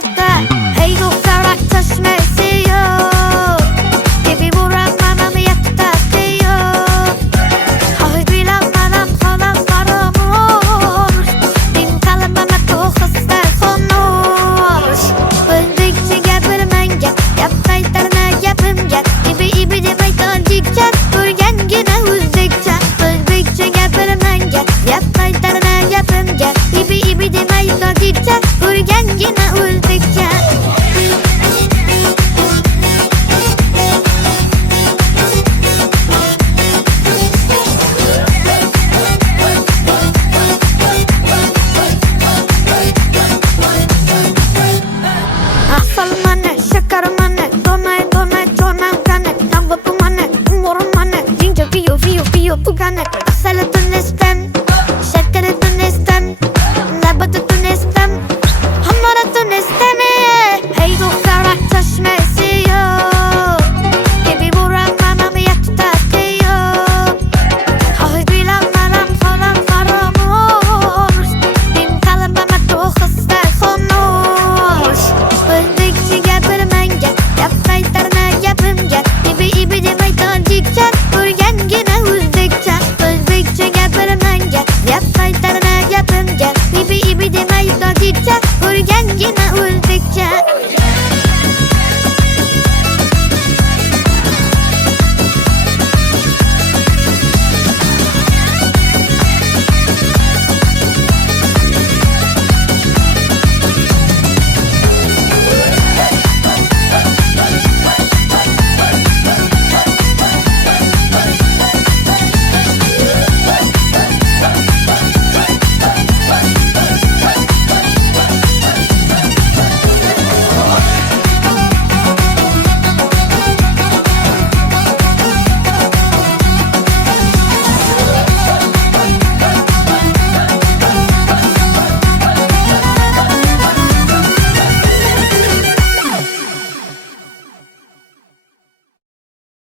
yatta Ey doktorak çeşmesiyo Gibi vuran manam yatta diyo Ay bilen manam kalan karamur Din kalın bana tohıslar konuş Bildikçe gepirmen gep Yaptaylarına gepim gep İbi demey tancikçen Görgen yine üzdükçen Bildikçe gepirmen gep Yaptaylarına gepim gep İbi demey tancikçen Görgen yine üzdükçen Asal mana, şakar mana, donay çonan kane, tavuk mana, umur mana, jinja fiyo, bu kane, asal